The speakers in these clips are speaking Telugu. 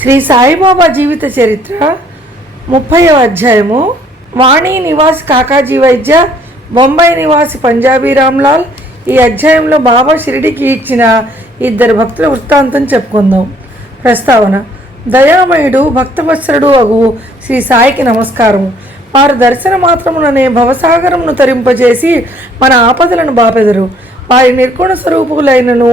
శ్రీ సాయిబాబా జీవిత చరిత్ర ముప్పైవ అధ్యాయము. వాణి నివాసి కాకాజీ వైద్య బొంబాయి నివాసి పంజాబీ రామ్లాల్ ఈ అధ్యాయంలో బాబా షిరిడికి ఇచ్చిన ఇద్దరు భక్తుల వృత్తాంతం చెప్పుకుందాం. ప్రస్తావన దయామయుడు భక్తవత్సరుడు అగు శ్రీ సాయికి నమస్కారం వారు దర్శన మాత్రముననే భవసాగరమును తరింపజేసి మన ఆపదలను బాపెదరు. వారి నిర్గుణ స్వరూపులైనను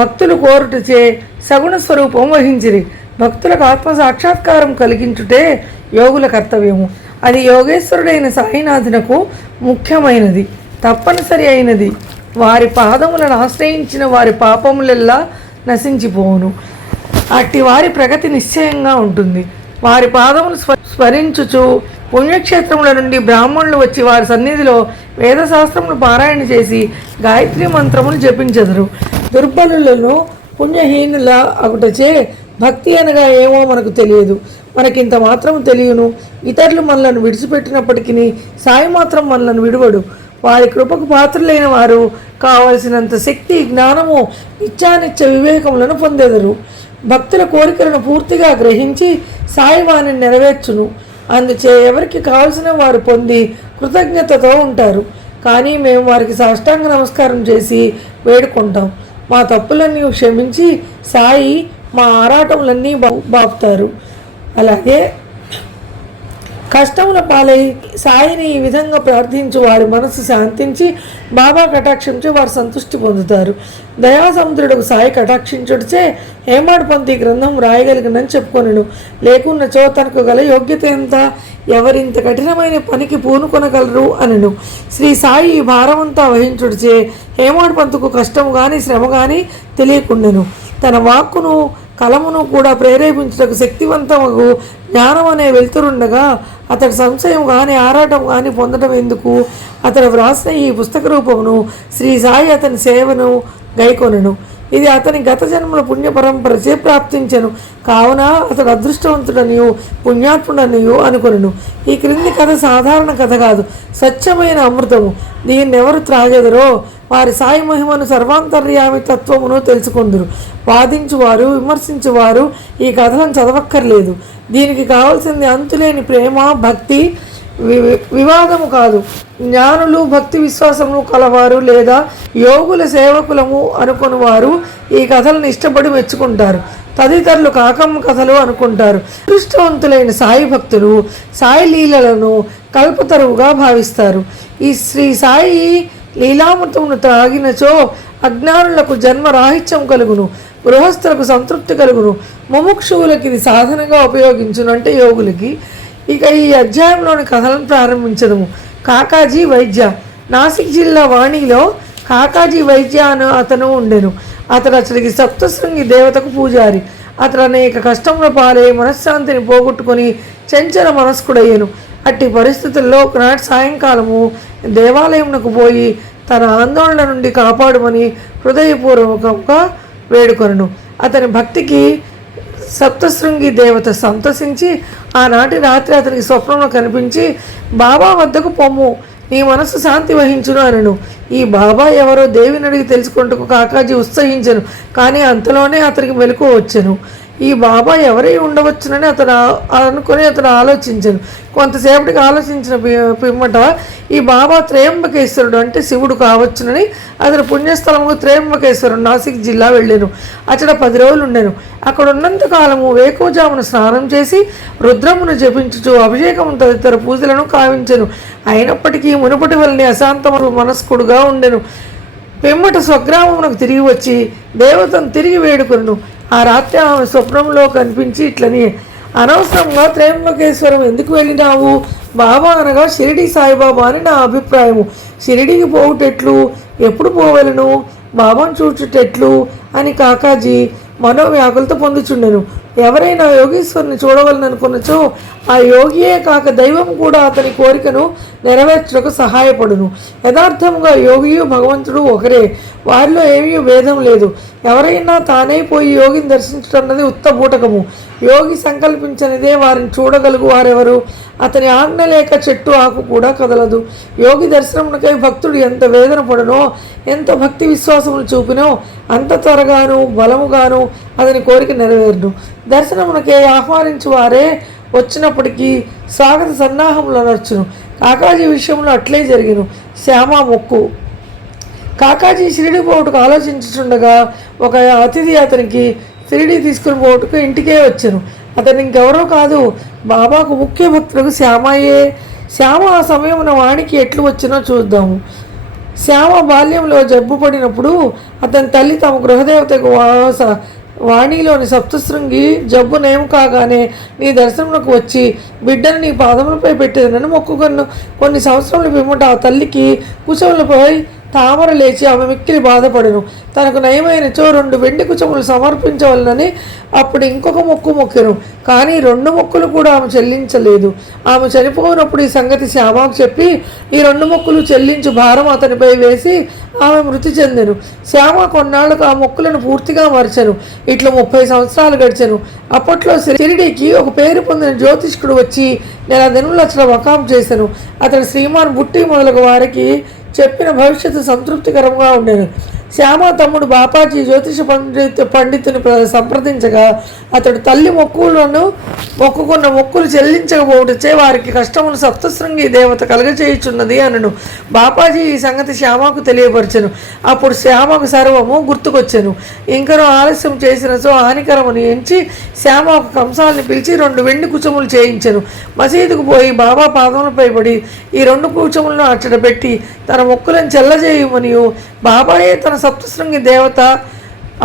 భక్తులు కోరుటచే సగుణ స్వరూపం వహించిరి. భక్తులకు ఆత్మ సాక్షాత్కారం కలిగించుటే యోగుల కర్తవ్యము. అది యోగేశ్వరుడైన సాయినాథునకు ముఖ్యమైనది తప్పనిసరి అయినది. వారి పాదములను ఆశ్రయించిన వారి పాపములెల్లా నశించిపోవును. అట్టి వారి ప్రగతి నిశ్చయంగా ఉంటుంది. వారి పాదములు స్వ స్మరించుచు పుణ్యక్షేత్రముల నుండి బ్రాహ్మణులు వచ్చి వారి సన్నిధిలో వేదశాస్త్రములు పారాయణ చేసి గాయత్రి మంత్రములు జపించెదరు. దుర్బలులను పుణ్యహీనుల అగుటచే భక్తి అనగా ఏమో మనకు తెలియదు. మనకింత మాత్రం తెలియను. ఇతరులు మనలను విడిచిపెట్టినప్పటికీ సాయి మాత్రం మనలను విడువడు. వారి కృపకు పాత్రలైన వారు కావలసినంత శక్తి జ్ఞానము నిత్యానిత్య వివేకములను పొందెదరు. భక్తుల కోరికలను పూర్తిగా గ్రహించి సాయి వారిని నెరవేర్చును. అందుచే ఎవరికి కావలసిన వారు పొంది కృతజ్ఞతతో ఉంటారు. కానీ మేము వారికి సాష్టాంగ నమస్కారం చేసి వేడుకుంటాం. మా తప్పులన్నీ క్షమించి సాయి మా ఆరాటములన్నీ బా బాపుతారు. అలాగే కష్టముల పాలై సాయిని ఈ విధంగా ప్రార్థించి వారి మనసు శాంతించి బాబా కటాక్షించి వారు సంతృష్టి పొందుతారు. దయాసముద్రుడు సాయి కటాక్షించుడిచే హేమాడు పంతి గ్రంథం రాయగలిగినని చెప్పుకొనను. లేకున్నచో తనకు గల యోగ్యత ఎంత? ఎవరింత కఠినమైన పనికి పూనుకొనగలరు అనను. శ్రీ సాయి ఈ భారమంతా వహించుడిచే హేమాడు పంతుకు కష్టము కానీ శ్రమ కానీ తెలియకుండెను. తన వాక్కును కలమును కూడా ప్రేరేపించుటకు శక్తివంతమగు జ్ఞానం అనే వెళ్తురుండగా అతడి సంశయం కానీ ఆరాటం కానీ పొందడం ఎందుకు? అతడు వ్రాసిన ఈ పుస్తక రూపమును శ్రీ సాయి అతని సేవను గైకొనను. ఇది అతని గత జన్మల పుణ్య పరంపరచే ప్రాప్తించను కావున అతడు అదృష్టవంతుడనియు పుణ్యాత్ముడనియు అనుకొనను. ఈ క్రింది కథ సాధారణ కథ కాదు స్వచ్ఛమైన అమృతము. దీన్ని ఎవరు త్రాగెదరో వారి సాయి మహిమను సర్వాంతర్యామి తత్వమును తెలుసుకుందరు. వాదించువారు విమర్శించువారు ఈ కథలను చదవక్కర్లేదు. దీనికి కావాల్సింది అంతులేని ప్రేమ భక్తి వివాదము కాదు. జ్ఞానులు భక్తి విశ్వాసము కలవారు లేదా యోగుల సేవకులము అనుకుని వారు ఈ కథలను ఇష్టపడి మెచ్చుకుంటారు. తదితరులు కాకమ్మ కథలు అనుకుంటారు. దృష్టవంతులైన సాయి భక్తులు సాయి లీలలను కల్పతరువుగా భావిస్తారు. ఈ శ్రీ సాయి లీలామృతమును త్రాగినచో అజ్ఞానులకు జన్మ రాహిత్యం కలుగును గృహస్థులకు సంతృప్తి కలుగును. ముముక్షువులకి ఇది సాధనంగా ఉపయోగించును అంటే యోగులకి ఇక ఈ అధ్యాయంలోని కథలను ప్రారంభించదము. కాకాజీ వైద్య. నాసిక్ జిల్లా వాణిలో కాకాజీ వైద్య అను అతను ఉండెను. అతడు అతడికి సప్తశృంగి దేవతకు పూజారి. అతడు అనేక కష్టముల పాలై మనశ్శాంతిని పోగొట్టుకొని చెంచల మనస్కుడయ్యను. అట్టి పరిస్థితుల్లో ఒకనాటి సాయంకాలము దేవాలయమునకు పోయి తన ఆందోళన నుండి కాపాడమని హృదయపూర్వకంగా వేడుకొనను. అతని భక్తికి సప్తశృంగి దేవత సంతసించి ఆనాటి రాత్రి అతనికి స్వప్నంలో కనిపించి బాబా వద్దకు పొమ్ము నీ మనసు శాంతి వహించును అనను. ఈ బాబా ఎవరో దేవిని అడిగి తెలుసుకుంటూ కాకాజీ ఉత్సహించను కానీ అంతలోనే అతనికి మెలకు వచ్చెను. ఈ బాబా ఎవరై ఉండవచ్చునని అతను అనుకుని అనుకొని అతను ఆలోచించాను. కొంతసేపటికి ఆలోచించిన పిమ్మట ఈ బాబా త్రయంబకేశ్వరుడు అంటే శివుడు కావచ్చునని అతను పుణ్యస్థలము త్రయంబకేశ్వరుడు నాసిక్ జిల్లా వెళ్ళాను. అక్కడ పది రోజులు ఉండాను అక్కడ ఉన్నంత కాలము వేకోజామున స్నానం చేసి రుద్రమును జపించుచు అభిషేకం తదితర పూజలను కావించాను. అయినప్పటికీ మునుపటి వల్లనే అశాంతము మనస్కుడుగా ఉండెను. పిమ్మట స్వగ్రామమునకు తిరిగి వచ్చి దేవతను తిరిగి వేడుకొను ఆ రాత్రి ఆమె స్వప్నంలో కనిపించి ఇట్లని అనవసరంగా త్రయంబకేశ్వరం ఎందుకు వెళ్ళినావు? బాబా అనగా షిరిడి సాయిబాబా అని నా అభిప్రాయము. షిరిడికి పోవుటెట్లు? ఎప్పుడు పోవలను? బాబాను చూచుటెట్లు? అని కాకాజీ మనోవ్యాకులతో పొందుచుండెను. ఎవరైనా యోగీశ్వరుని చూడవలననుకున్నచో ఆ యోగియే కాక దైవం కూడా అతని కోరికను నెరవేర్చుటకు సహాయపడును. యథార్థముగా యోగియు భగవంతుడు ఒకరే. వారిలో ఏమీ భేదం లేదు. ఎవరైనా తానే పోయి యోగిని దర్శించటన్నది ఉత్తబూటకము యోగి సంకల్పించనిదే వారిని చూడగలుగు వారెవరు? అతని ఆజ్ఞ లేక చెట్టు ఆకు కూడా కదలదు. యోగి దర్శనమునకై భక్తుడు ఎంత వేదన పడనో ఎంత భక్తి విశ్వాసములు చూపినో అంత త్వరగాను బలముగాను అతని కోరిక నెరవేరును. దర్శనమునకే ఆహ్వానించు వారే వచ్చినప్పటికీ స్వాగత సన్నాహంలో నడుచును కాకాజీ విషయంలో అట్లే జరిగిను. శ్యామ మొక్కు. కాకాజీ షిరిడి పోటుకు ఆలోచించుచుండగా ఒక అతిథి అతనికి షిరిడి తీసుకుని పోటుకు ఇంటికే వచ్చాను. అతను ఇంకెవరో కాదు బాబాకు ముఖ్య భక్తులకు శ్యామయ్యే. శ్యామ ఆ సమయమున వాణికి ఎట్లు వచ్చినో చూద్దాము. శ్యామ బాల్యంలో జబ్బు పడినప్పుడు అతని తల్లి తమ గృహదేవతకు వాణిలోని సప్తశృంగి జబ్బు నయం కాగానే నీ దర్శనంలోకి వచ్చి బిడ్డను నీ పాదములపై పెట్టేదనని మొక్కుకొన్ను. కొన్ని సంవత్సరముల పిమ్మట ఆ తల్లికి కుశములపై తామర లేచి ఆమె మిక్కిలి బాధపడను. తనకు నయమైనచో రెండు వెండి కుచములు సమర్పించవలనని అప్పుడు ఇంకొక మొక్కు మొక్కెను. కానీ రెండు మొక్కులు కూడా ఆమె చెల్లించలేదు. ఆమె చనిపోయినప్పుడు ఈ సంగతి శ్యామకు చెప్పి ఈ రెండు మొక్కులు చెల్లించు భారం అతనిపై వేసి ఆమె మృతి చెందెను. శ్యామ కొన్నాళ్ళకు ఆ మొక్కులను పూర్తిగా మరచెను. ఇట్లా ముప్పై సంవత్సరాలు గడిచెను. అప్పట్లో షిరిడీకి ఒక పేరు పొందిన జ్యోతిష్కుడు వచ్చి నెల దినములు అసలు వకాం చేశాను అతడు శ్రీమాన్ బుట్టి మొదలగు వారికి చెప్పిన భవిష్యత్తు సంతృప్తికరంగా ఉండేది. శ్యామ తమ్ముడు బాపాజీ జ్యోతిష పండిత పండితుని సంప్రదించగా అతడు తల్లి మొక్కులను మొక్కుకున్న మొక్కులు చెల్లించకపోవటచే వారికి కష్టమును సప్తశృంగి దేవత కలగచేయుచున్నది అనను. బాపాజీ ఈ సంగతి శ్యామకు తెలియపరచను. అప్పుడు శ్యామకు సర్వము గుర్తుకొచ్చాను. ఇంకనూ ఆలస్యం చేసిన సో హానికరమును ఎంచి శ్యామ ఒక కంసాలని పిలిచి రెండు వెండి కుచములు చేయించను. మసీదుకు పోయి బాబా పాదములపై పడి ఈ రెండు కుచములను అచ్చట పెట్టి తన మొక్కులను చెల్లజేయమనియు. బాబాయే తన సప్తశృంగి దేవత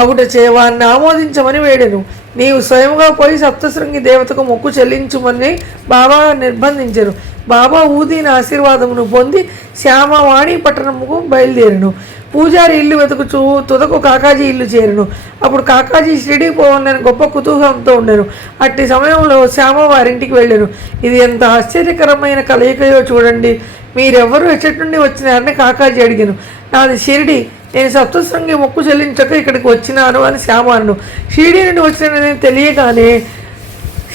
అగుట చేవాన్ని ఆమోదించమని వేడెను. నీవు స్వయంగా పోయి సప్తశృంగి దేవతకు మొక్కు చెల్లించుమని బాబా నిర్బంధించారు బాబా ఊదీని ఆశీర్వాదమును పొంది శ్యామవాణి పట్టణముకు బయలుదేరను. పూజారి ఇల్లు వెతుకుచూ తుదకు కాకాజీ ఇల్లు చేరును. అప్పుడు కాకాజీ షిరిడి పోవాలని గొప్ప కుతూహలంతో ఉండెను. అట్టి సమయంలో శ్యామ వారింటికి వెళ్ళాను. ఇది ఎంత ఆశ్చర్యకరమైన కలయికయో చూడండి. మీరెవ్వరూ ఎచ్చటి నుండి వచ్చినారని కాకాజీ అడిగాను. నాది షిరిడి. నేను సప్తశృంగి మొక్కు చెల్లించక ఇక్కడికి వచ్చినాను అని శ్యామ అన్ను షిరిడి నుండి వచ్చిన తెలియగానే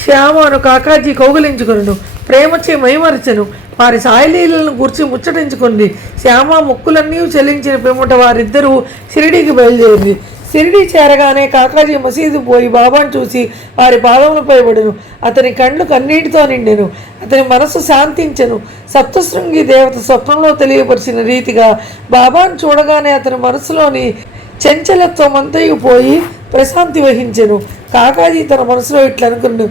శ్యామను కాకాజీ కౌగులించుకును ప్రేమచే మైమరచను. వారి సాయలీలను గుర్చి ముచ్చటించుకుంది. శ్యామ మొక్కులన్నీ చెల్లించిన పిమ్మట వారిద్దరూ షిరిడీకి బయలుదేరింది. షిరిడి చేరగానే కాకాజీ మసీదు పోయి బాబాను చూసి వారి పాదములపై పడును అతని కళ్ళు కన్నీటితో నిండెను. అతని మనసు శాంతించెను. సప్తశృంగి దేవత స్వప్నంలో తెలియపరిచిన రీతిగా బాబాను చూడగానే అతని మనసులోని చంచలత్వం అంతయు పోయి ప్రశాంతి వహించెను. కాకాజీ తన మనసులో ఇట్లా అనుకున్నాడు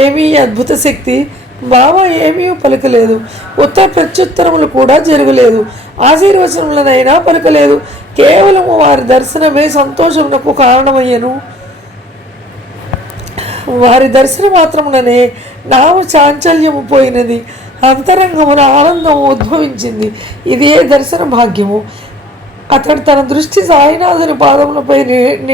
ఏమీ అద్భుత శక్తి? బావ ఏమీ పలకలేదు. ఉత్తర ప్రత్యుత్తరములు కూడా జరగలేదు. ఆశీర్వచనములనైనా పలకలేదు. కేవలము వారి దర్శనమే సంతోషమునకు కారణమయ్యను. వారి దర్శన మాత్రముననే నామ చాంచల్యము పోయినది. అంతరంగమున ఆనందం ఉద్భవించింది. ఇదే దర్శన భాగ్యము. అతడు తన దృష్టి సాయినాథుని పాదములపై ని-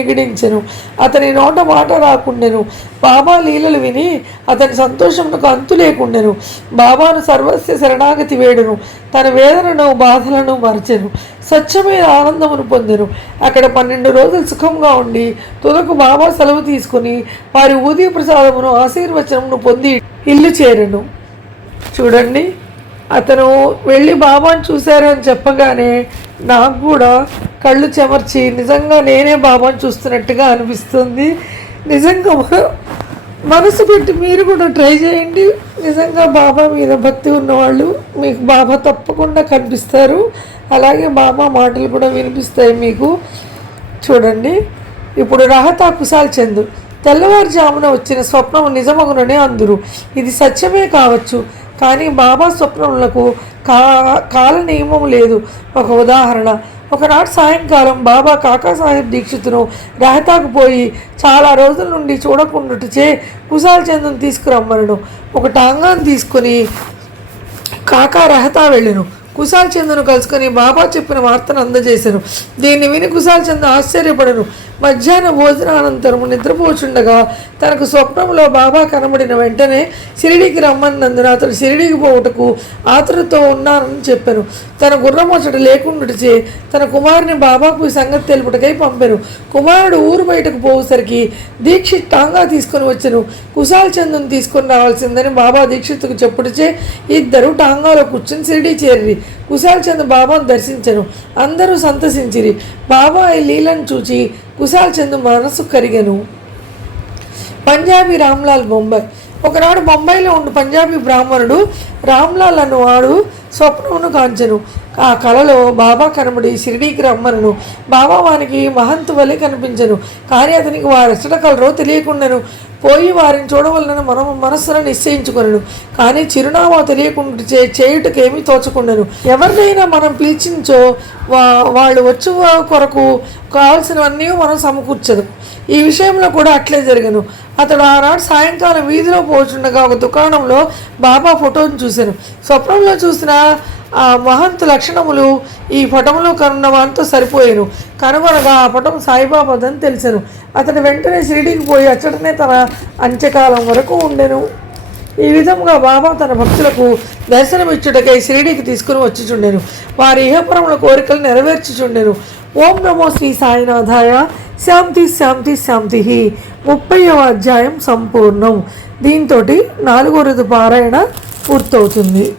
అతని నోట మాట రాకుండెను. బాబా లీలలు విని అతని సంతోషమునకు అంతు లేకుండెను. బాబాను సర్వస్య శరణాగతి వేడును. తన వేదనను బాధలను మరచెను. స్వచ్ఛమైన ఆనందమును పొందెను. అక్కడ పన్నెండు రోజులు సుఖంగా ఉండి తొలకు బాబా సెలవు తీసుకుని వారి ఊదీ ప్రసాదమును ఆశీర్వచనమును పొంది ఇల్లు చేరెను. చూడండి అతను వెళ్ళి బాబాను చూశారని చెప్పగానే నాకు కూడా కళ్ళు చెమర్చి నిజంగా నేనే బాబాని చూస్తున్నట్టుగా అనిపిస్తుంది. నిజంగా మనసు పెట్టి మీరు కూడా ట్రై చేయండి. నిజంగా బాబా మీద భక్తి ఉన్నవాళ్ళు మీకు బాబా తప్పకుండా కనిపిస్తారు. అలాగే బాబా మాటలు కూడా వినిపిస్తాయి మీకు. చూడండి. ఇప్పుడు రహతా కుశాల్ చందు తెల్లవారుజామున వచ్చిన స్వప్నం నిజమగుననే అందురు. ఇది సత్యమే కావచ్చు. కానీ బాబా స్వప్నములకు కా కాల నియమం లేదు. ఒక ఉదాహరణ. ఒకనాడు సాయంకాలం బాబా కాకా సాహెబ్ దీక్షితును రహతాకు పోయి చాలా రోజుల నుండి చూడకుండాచే కుశాల్ చందును తీసుకురమ్మను ఒక టాంగాను తీసుకొని కాకా రహతా వెళ్ళను. కుశాల్ చందును కలుసుకొని బాబా చెప్పిన వార్తను అందజేశాను దీన్ని విని కుశాల్ చంద్ ఆశ్చర్యపడను. మధ్యాహ్న భోజనానంతరము నిద్రపోచుండగా తనకు స్వప్నంలో బాబా కనబడిన వెంటనే షిరిడికి రమ్మన్నందున అతడు షిరిడికి పోవుటకు ఆతురతో ఉన్నానని చెప్పాను. తన గుర్రమొచ్చట లేకుండాచే తన కుమారుని బాబాకు సంగతి తెలుపుటకై పంపాను. కుమారుడు ఊరు బయటకు పోయేసరికి దీక్షిత్ టాంగా తీసుకొని వచ్చాను. కుశాల్ చందును తీసుకొని రావాల్సిందని బాబా దీక్షిత్తుకు చెప్పుడుచే ఇద్దరు టాంగాలో కూర్చుని షిరిడి చేరి కుశాల్ చంద్ బాబాను దర్శించను. అందరూ సంతసించిరి. బాబా ఈ లీలను చూచి కుశాల్ చంద్ మనసు కరిగను. పంజాబీ రామ్లాల్ బొంబాయి ఒకనాడు బొంబాయిలో ఉండు పంజాబీ బ్రాహ్మణుడు రామ్లాల్ అన్నవాడు స్వప్నమును కాంచెను. ఆ కళలో బాబా కనబడి షిరిడీకి రమ్మనను. బాబా వానికి మహంతు వలె కనిపించను. కానీ అతనికి వారు కలరో తెలియకుండాను. పోయి వారిని చూడవలనని మనం మనస్సును నిశ్చయించుకొనను. కానీ చిరునామా తెలియకుండా చే చేయుటకేమీ తోచకుండాను. ఎవరినైనా మనం పిలిచించో వా వాళ్ళు వచ్చి కొరకు కావాల్సినవన్నీ మనం సమకూర్చదు. ఈ విషయంలో కూడా అట్లే జరిగాను. అతడు ఆనాడు సాయంకాలం వీధిలో పోచుండగా ఒక దుకాణంలో బాబా ఫోటోను చూశాను స్వప్నంలో చూసిన ఆ మహంతు లక్షణములు ఈ పటంలో కనున్న వాటితో సరిపోయాను. కనుగొనగా ఆ పటం సాయిబాబాదని తెలిసాను. అతడు వెంటనే షిరిడికి పోయి అచ్చటనే తన అంత్యకాలం వరకు ఉండెను. ఈ విధంగా బాబా తన భక్తులకు దర్శనమిచ్చుటకై షిరిడికి తీసుకుని వచ్చిచుండెను. వారి ఇహపురముల కోరికలు నెరవేర్చుచుండెను. ఓం నమో శ్రీ సాయినాథాయ. శాంతి శాంతి శాంతి. ముప్పైవ అధ్యాయం సంపూర్ణం. దీంతో నాలుగో ఋతు పారాయణ పూర్తవుతుంది.